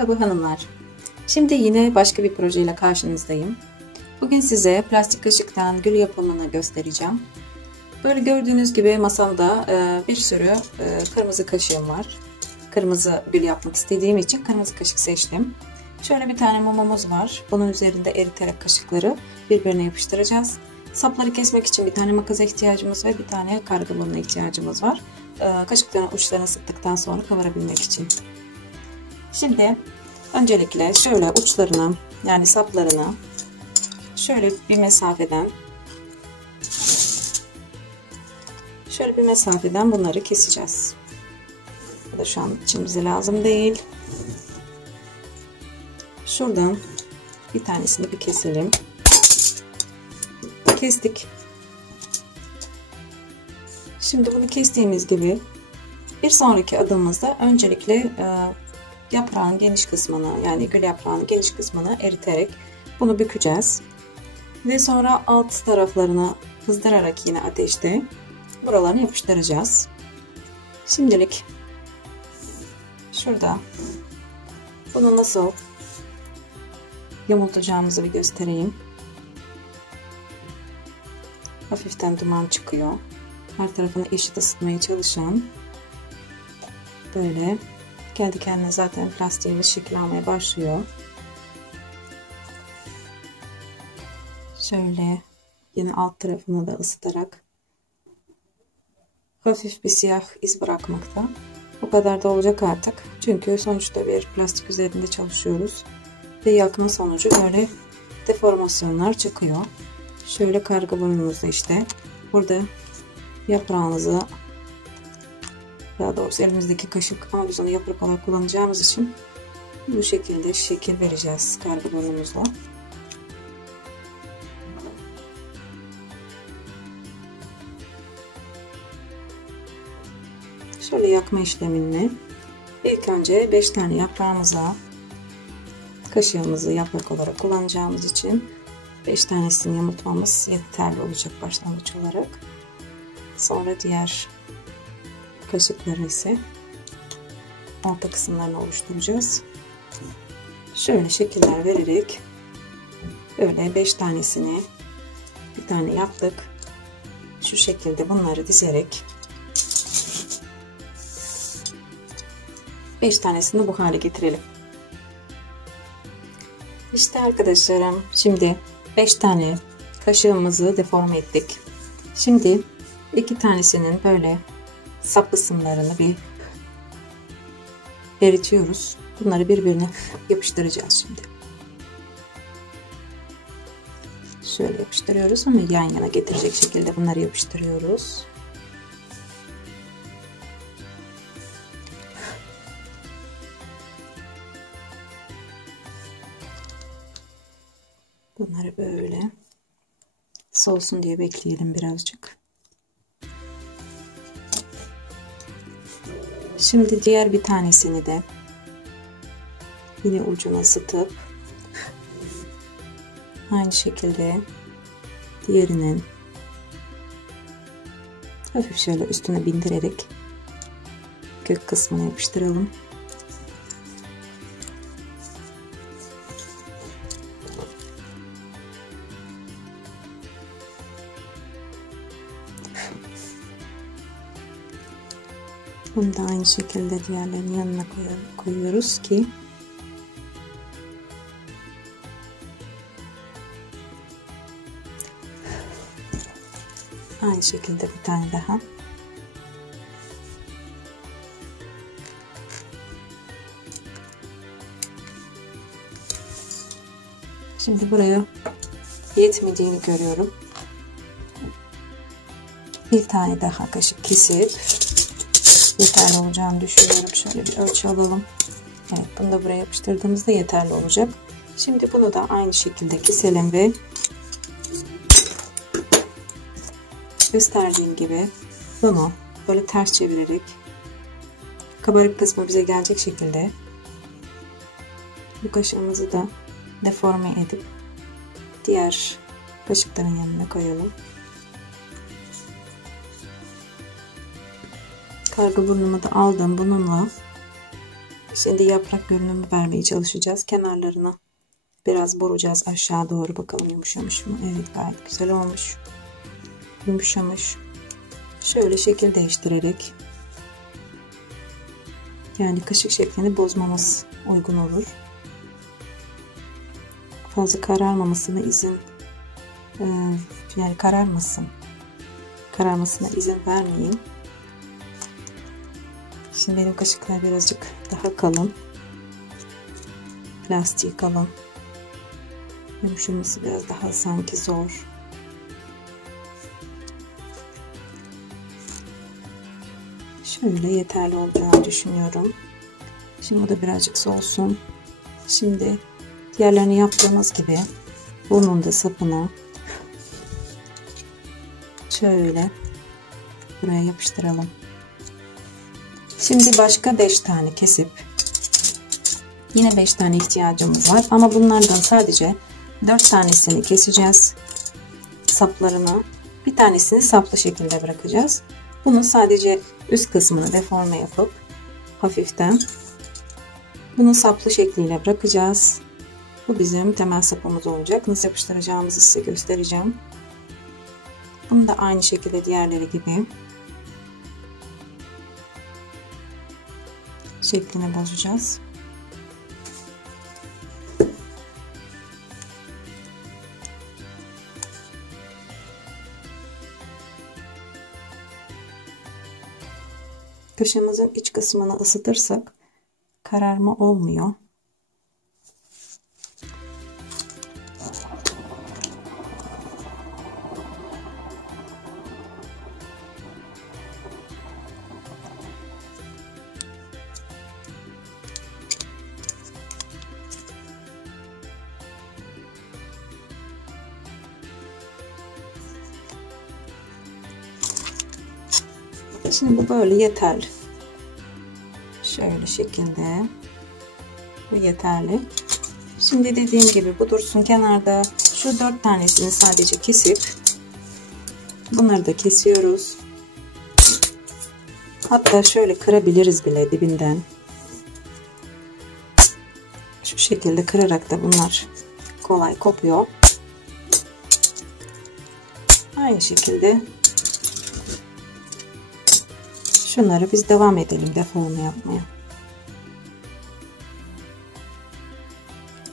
Merhaba hanımlar. Şimdi yine başka bir projeyle karşınızdayım. Bugün size plastik kaşıktan gül yapımını göstereceğim. Böyle gördüğünüz gibi masamda bir sürü kırmızı kaşığım var. Kırmızı gül yapmak istediğim için kırmızı kaşık seçtim. Şöyle bir tane mumumuz var. Bunun üzerinde eriterek kaşıkları birbirine yapıştıracağız. Sapları kesmek için bir tane makasa ihtiyacımız ve bir tane karga balına ihtiyacımız var. Kaşıkların uçlarını sıktıktan sonra kavurabilmek için. Şimdi öncelikle şöyle uçlarını, yani saplarını şöyle bir mesafeden bunları keseceğiz. Bu da şu an için bize lazım değil. Şuradan bir tanesini bir keselim. Kestik. Şimdi bunu kestiğimiz gibi bir sonraki adımımızda öncelikle yaprağın geniş kısmını, yani gül yaprağının geniş kısmını eriterek bunu bükeceğiz. Ve sonra alt taraflarını kızdırarak yine ateşte buralarını yapıştıracağız. Şimdilik şurada bunu nasıl yamultacağımızı bir göstereyim. Hafiften duman çıkıyor. Her tarafını eşit ısıtmaya çalışan, böyle kendi kendine zaten plastiğimiz şekil almaya başlıyor. Şöyle yine alt tarafını da ısıtarak hafif bir siyah iz bırakmakta. Bu kadar da olacak artık. Çünkü sonuçta bir plastik üzerinde çalışıyoruz. Ve yakma sonucu böyle deformasyonlar çıkıyor. Şöyle karga boyumuzda işte burada yaprağınızı, daha doğrusu elimizdeki kaşık, ama biz onu yaprak olarak kullanacağımız için bu şekilde şekil vereceğiz karga boyumuzla. Şöyle yakma işlemini ilk önce 5 tane yaprağımıza, kaşığımızı yaprak olarak kullanacağımız için 5 tanesini yamultmamız yeterli olacak başlangıç olarak. Sonra diğer kaşıkları ise orta kısımlarını oluşturacağız. Şöyle şekiller vererek böyle 5 tanesini bir tane yaptık. Şu şekilde bunları dizerek 5 tanesini bu hale getirelim. İşte arkadaşlarım, şimdi 5 tane kaşığımızı deforme ettik. Şimdi 2 tanesinin böyle sap kısımlarını bir eritiyoruz. Bunları birbirine yapıştıracağız şimdi. Şöyle yapıştırıyoruz ama yan yana getirecek şekilde bunları yapıştırıyoruz. Bunları böyle soğusun diye bekleyelim birazcık. Şimdi diğer bir tanesini de yine ucuna ısıtıp aynı şekilde diğerinin hafif şöyle üstüne bindirerek kök kısmına yapıştıralım. Bunu da aynı şekilde diğerlerinin yanına koyuyoruz ki aynı şekilde bir tane daha. Şimdi buraya yetmediğini görüyorum. Bir tane daha kaşık kesip yeterli olacağını düşünüyorum. Şöyle bir ölçü alalım. Evet, bunu da buraya yapıştırdığımızda yeterli olacak. Şimdi bunu da aynı şekilde keselim ve gösterdiğim gibi bunu böyle ters çevirerek kabarık kısmı bize gelecek şekilde bu kaşığımızı da deforme edip diğer kaşıkların yanına koyalım. Karga burnumu da aldım bununla. Şimdi yaprak görünümü vermeye çalışacağız. Kenarlarına biraz vuracağız aşağı doğru. Bakalım yumuşamış mı? Evet, gayet güzel olmuş. Yumuşamış. Şöyle şekil değiştirerek, yani kaşık şeklini bozmamız uygun olur. Fazla kararmamasına izin yani kararmasına izin vermeyin. Şimdi benim kaşıklar birazcık daha kalın. Plastiği kalın. Yumuşaması biraz daha sanki zor. Şöyle yeterli olacağını düşünüyorum. Şimdi bu da birazcık soğusun. Şimdi diğerlerini yaptığımız gibi bunun da sapını şöyle buraya yapıştıralım. Şimdi başka 5 tane kesip, yine 5 tane ihtiyacımız var ama bunlardan sadece 4 tanesini keseceğiz. Saplarını, bir tanesini saplı şekilde bırakacağız. Bunun sadece üst kısmını deforme yapıp hafiften bunu saplı şekliyle bırakacağız. Bu bizim temel sapımız olacak. Nasıl yapıştıracağımızı size göstereceğim. Bunu da aynı şekilde diğerleri gibi şeklini bozacağız. Kaşığımızın iç kısmını ısıtırsak kararma olmuyor. Şimdi bu böyle yeterli. Şöyle şekilde bu yeterli. Şimdi dediğim gibi bu dursun kenarda. Şu 4 tanesini sadece kesip bunları da kesiyoruz. Hatta şöyle kırabiliriz bile dibinden. Şu şekilde kırarak da bunlar kolay kopuyor. Aynı şekilde şunları biz devam edelim deforme yapmaya.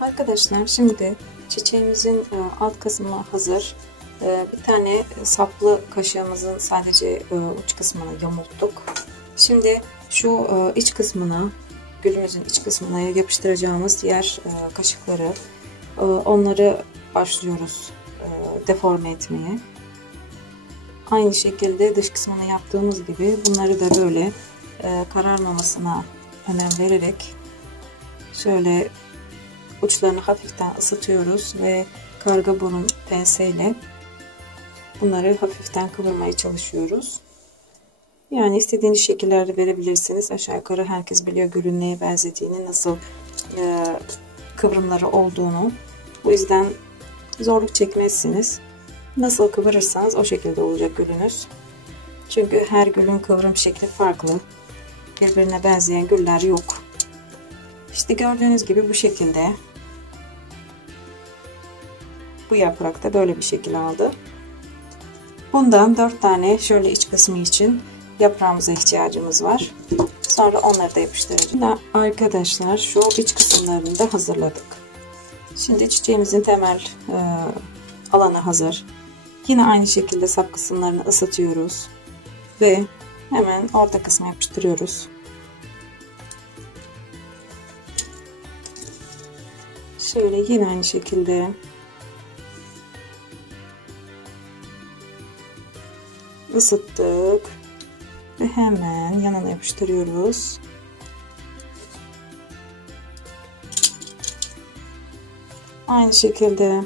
Arkadaşlar şimdi çiçeğimizin alt kısmı hazır. Bir tane saplı kaşığımızın sadece uç kısmını yamulttuk. Şimdi şu iç kısmına, gülümüzün iç kısmına yapıştıracağımız diğer kaşıkları, onları başlıyoruz deforme etmeye. Aynı şekilde dış kısmını yaptığımız gibi bunları da böyle kararmamasına önem vererek şöyle uçlarını hafiften ısıtıyoruz ve karga burun penseyle bunları hafiften kıvırmaya çalışıyoruz. Yani istediğiniz şekillerde verebilirsiniz. Aşağı yukarı herkes biliyor gülün neye benzediğini, nasıl kıvrımları olduğunu. Bu yüzden zorluk çekmezsiniz. Nasıl kıvırırsanız o şekilde olacak gülünüz. Çünkü her gülün kıvrım şekli farklı. Birbirine benzeyen güller yok. İşte gördüğünüz gibi bu şekilde. Bu yaprak da böyle bir şekil aldı. Bundan 4 tane şöyle iç kısmı için yaprağımıza ihtiyacımız var. Sonra onları da yapıştıracağım. Şimdi arkadaşlar şu iç kısımlarını da hazırladık. Şimdi çiçeğimizin temel alanı hazır. Yine aynı şekilde sap kısımlarını ısıtıyoruz. Ve hemen orta kısma yapıştırıyoruz. Şöyle yine aynı şekilde ısıttık ve hemen yanına yapıştırıyoruz. Aynı şekilde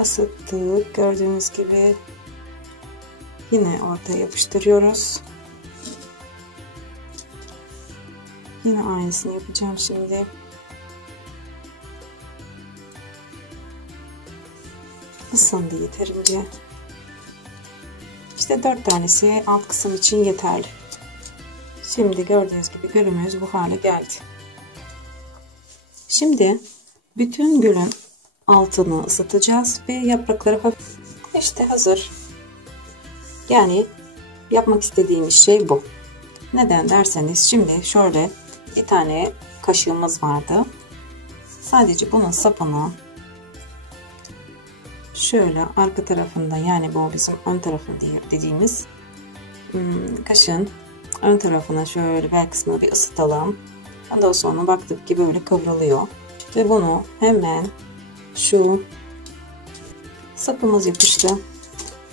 ısıttık. Gördüğünüz gibi yine ortaya yapıştırıyoruz. Yine aynısını yapacağım şimdi. Isındı yeterince. İşte 4 tanesi alt kısım için yeterli. Şimdi gördüğünüz gibi gülümüz bu hale geldi. Şimdi bütün gülün altını ısıtacağız ve yaprakları hafif. İşte hazır. Yani yapmak istediğimiz şey bu. Neden derseniz, şimdi şöyle bir tane kaşığımız vardı. Sadece bunun sapını şöyle arka tarafında, yani bu bizim ön tarafı dediğimiz kaşığın ön tarafına şöyle bel kısmını bir ısıtalım. Ondan sonra baktık ki böyle kıvrılıyor. Ve bunu hemen şu sapımız yapıştı.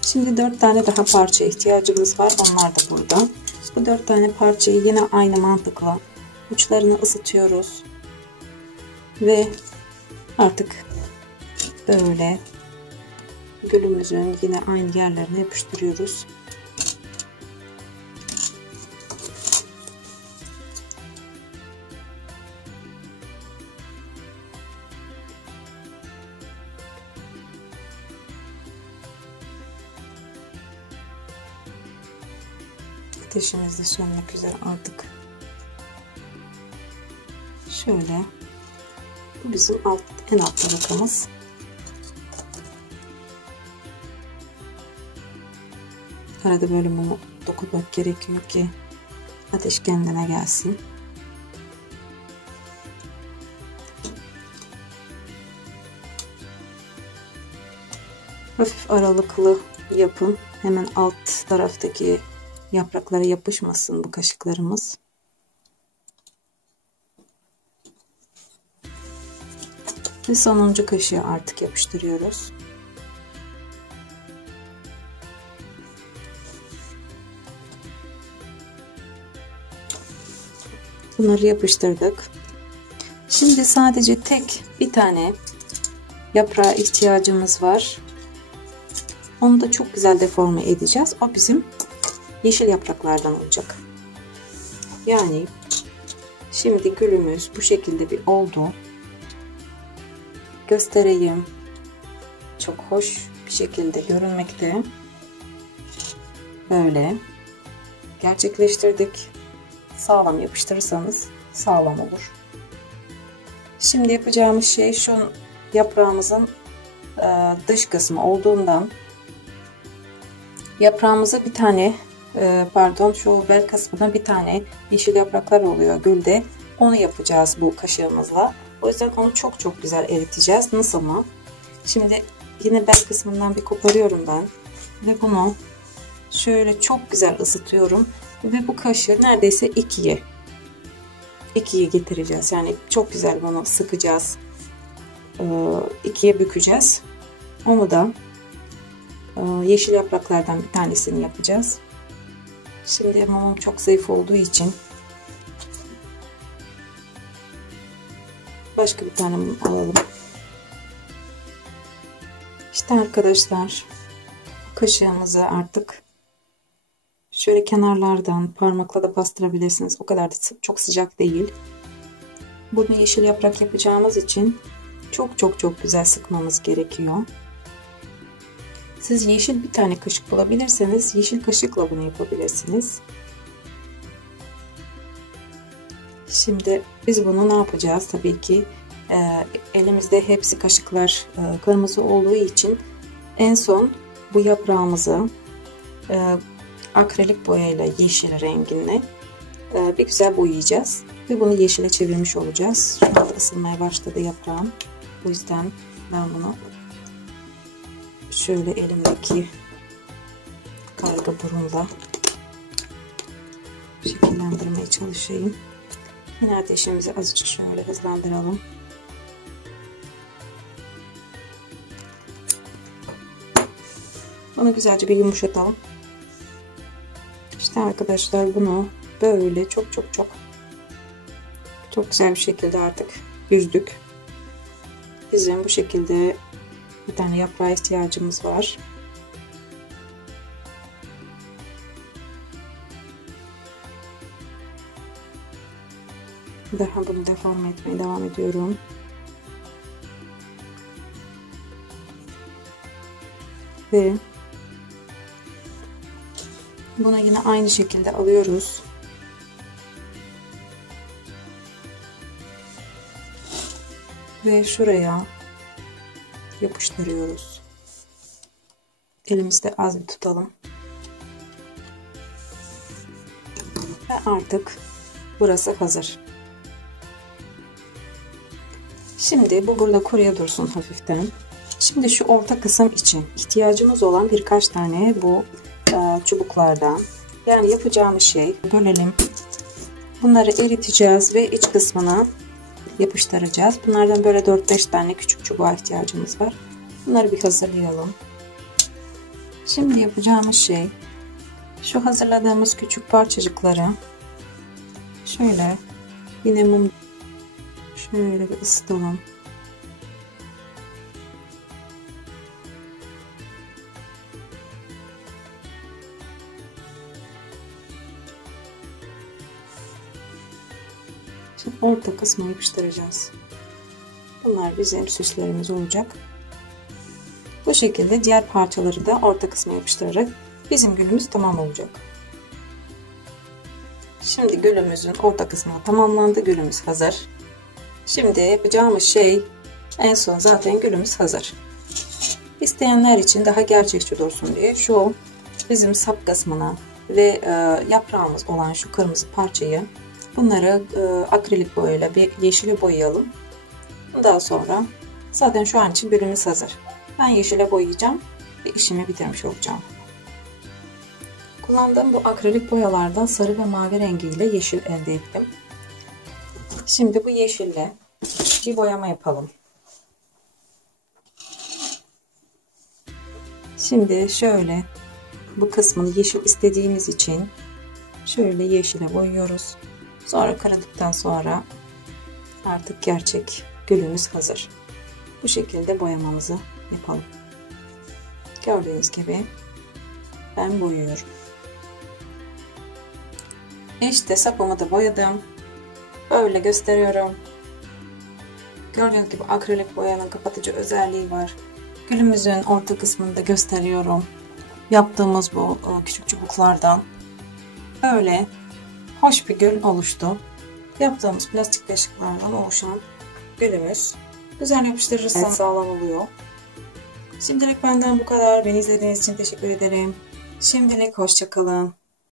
Şimdi 4 tane daha parça ihtiyacımız var. Onlar da burada. Bu 4 tane parçayı yine aynı mantıkla uçlarını ısıtıyoruz. Ve artık böyle gülümüzün yine aynı yerlerine yapıştırıyoruz. Ateşimiz de sönmek üzere artık. Şöyle, bu bizim en alt tabakamız. Arada böyle mumu dokunmak gerekiyor ki ateş kendine gelsin. Hafif aralıklı yapın. Hemen alt taraftaki yapraklara yapışmasın bu kaşıklarımız. Ve sonuncu kaşığı artık yapıştırıyoruz. Bunları yapıştırdık. Şimdi sadece tek bir tane yaprağa ihtiyacımız var. Onu da çok güzel deforme edeceğiz. O bizim yeşil yapraklardan olacak. Yani şimdi gülümüz bu şekilde bir oldu. Göstereyim. Çok hoş bir şekilde görünmekte. Böyle gerçekleştirdik. Sağlam yapıştırırsanız sağlam olur. Şimdi yapacağımız şey, şu yaprağımızın dış kısmı olduğundan yaprağımıza bir tane şu bel kısmına bir tane yeşil yapraklar oluyor gülde. Onu yapacağız bu kaşığımızla. O yüzden onu çok çok güzel eriteceğiz. Nasıl mı? Şimdi yine bel kısmından bir koparıyorum ben. Ve bunu şöyle çok güzel ısıtıyorum. Ve bu kaşığı neredeyse ikiye getireceğiz. Yani çok güzel bunu sıkacağız. İkiye bükeceğiz. Onu da yeşil yapraklardan bir tanesini yapacağız. Şimdi mumum çok zayıf olduğu için başka bir tane mum alalım. İşte arkadaşlar, kaşığımızı artık şöyle kenarlardan parmakla da bastırabilirsiniz. O kadar da çok sıcak değil. Bunu yeşil yaprak yapacağımız için çok çok çok güzel sıkmamız gerekiyor. Siz yeşil bir tane kaşık bulabilirseniz yeşil kaşıkla bunu yapabilirsiniz. Şimdi biz bunu ne yapacağız? Tabii ki elimizde hepsi kaşıklar kırmızı olduğu için en son bu yaprağımızı akrilik boyayla yeşil renginde bir güzel boyayacağız. Ve bunu yeşile çevirmiş olacağız. Şu anda ısınmaya başladı yaprağım. O yüzden ben bunu şöyle elimdeki karga burunla şekillendirmeye çalışayım. Yine ateşimizi azıcık şöyle hızlandıralım. Bunu güzelce bir yumuşatalım. İşte arkadaşlar, bunu böyle çok güzel bir şekilde artık yüzdük. Bizim bu şekilde bir tane yaprağa ihtiyacımız var. Daha bunu deforme etmeye devam ediyorum. Ve Bunu yine aynı şekilde alıyoruz. Ve şuraya yapıştırıyoruz. Elimizde az bir tutalım. Ve artık burası hazır. Şimdi bu burada kuruya dursun hafiften. Şimdi şu orta kısım için ihtiyacımız olan birkaç tane bu çubuklardan. Yani yapacağımız şey, bölelim. Bunları eriteceğiz ve iç kısmına yapıştıracağız. Bunlardan böyle 4-5 tane küçük çubuğa ihtiyacımız var. Bunları bir hazırlayalım. Şimdi yapacağımız şey, şu hazırladığımız küçük parçacıkları şöyle yine mum şöyle bir ısıtalım. Şimdi orta kısmı yapıştıracağız. Bunlar bizim süslerimiz olacak. Bu şekilde diğer parçaları da orta kısma yapıştırarak bizim gülümüz tamam olacak. Şimdi gülümüzün orta kısmı tamamlandı. Gülümüz hazır. Şimdi yapacağımız şey, en son zaten gülümüz hazır. İsteyenler için daha gerçekçi dursun diye şu bizim sap kısmına ve yaprağımız olan şu kırmızı parçayı, bunları akrilik boyayla bir yeşile boyayalım. Daha sonra zaten şu an için gülümüz hazır. Ben yeşile boyayacağım ve işimi bitirmiş olacağım. Kullandığım bu akrilik boyalardan sarı ve mavi rengiyle yeşil elde ettim. Şimdi bu yeşille bir boyama yapalım. Şimdi şöyle bu kısmını yeşil istediğimiz için şöyle yeşile boyuyoruz. Sonra karadıktan sonra artık gerçek gülümüz hazır. Bu şekilde boyamamızı yapalım. Gördüğünüz gibi ben boyuyorum. İşte sapımı da boyadım. Böyle gösteriyorum. Gördüğünüz gibi akrilik boyanın kapatıcı özelliği var. Gülümüzün orta kısmını da gösteriyorum. Yaptığımız bu küçük çubuklardan böyle hoş bir gül oluştu. Yaptığımız plastik kaşıklardan oluşan gülümüz güzel yapıştırırsan sağlam oluyor. Şimdilik benden bu kadar. Beni izlediğiniz için teşekkür ederim. Şimdilik hoşça kalın.